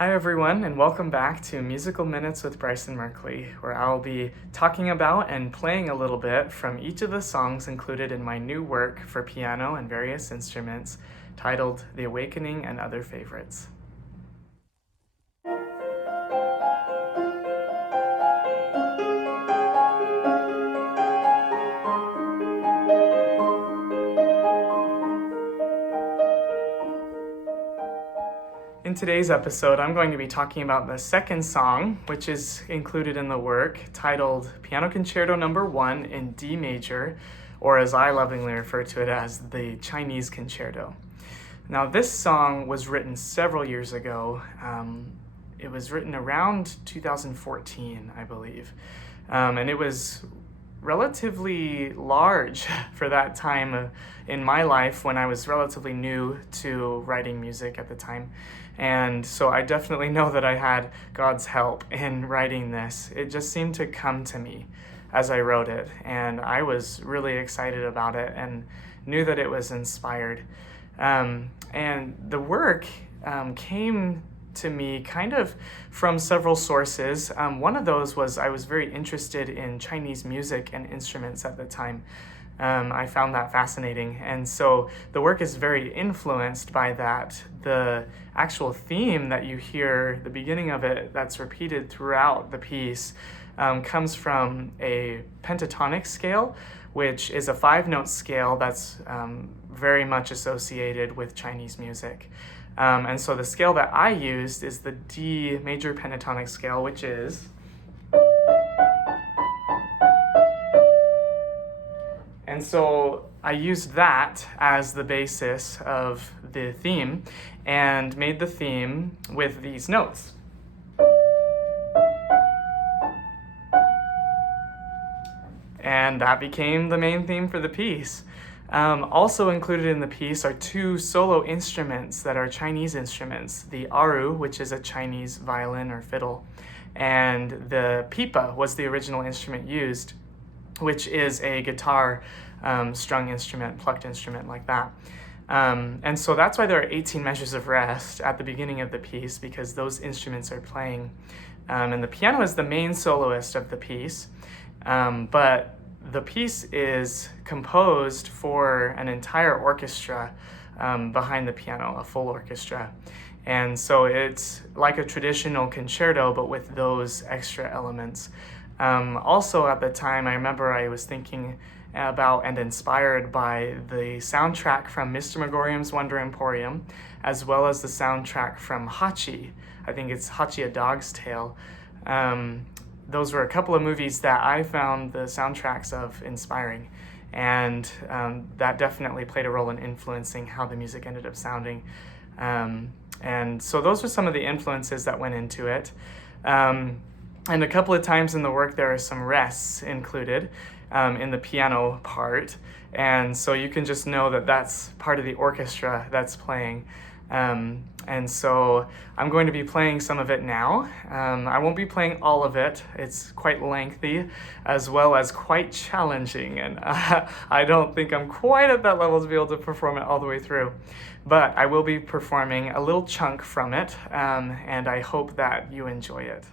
Hi everyone, and welcome back to Musical Minutes with Bryson Merkley, where I'll be talking about and playing a little bit from each of the songs included in my new work for piano and various instruments titled The Awakening and Other Favorites. In today's episode, I'm going to be talking about the second song, which is included in the work, titled Piano Concerto No. 1 in D major, or as I lovingly refer to it as the Chinese Concerto. Now, this song was written several years ago. It was written around 2014, I believe, and it was relatively large for that time in my life when I was relatively new to writing music at the time. And so I definitely know that I had God's help in writing this. It just seemed to come to me as I wrote it, and I was really excited about it and knew that it was inspired. And the work came to me kind of from several sources. One of those was I was very interested in Chinese music and instruments at the time. I found that fascinating, and so the work is very influenced by that. The actual theme that you hear, the beginning of it, that's repeated throughout the piece, comes from a pentatonic scale, which is a 5-note scale that's very much associated with Chinese music. And so the scale that I used is the D major pentatonic scale, which is... And so I used that as the basis of the theme and made the theme with these notes. And that became the main theme for the piece. Also included in the piece are 2 solo instruments that are Chinese instruments, the aru, which is a Chinese violin or fiddle, and the pipa was the original instrument used, which is a guitar strung instrument, plucked instrument like that. And so that's why there are 18 measures of rest at the beginning of the piece, because those instruments are playing. And the piano is the main soloist of the piece, but the piece is composed for an entire orchestra behind the piano, a full orchestra. And so it's like a traditional concerto, but with those extra elements. Also at the time, I remember I was thinking about and inspired by the soundtrack from Mr. Megorium's Wonder Emporium, as well as the soundtrack from Hachi. I think it's Hachi, A Dog's Tale. Those were a couple of movies that I found the soundtracks of inspiring, and that definitely played a role in influencing how the music ended up sounding. And so those were some of the influences that went into it. And a couple of times in the work there are some rests included in the piano part, and so you can just know that that's part of the orchestra that's playing. And so I'm going to be playing some of it now. I won't be playing all of it. It's quite lengthy as well as quite challenging, and I don't think I'm quite at that level to be able to perform it all the way through. But I will be performing a little chunk from it, and I hope that you enjoy it.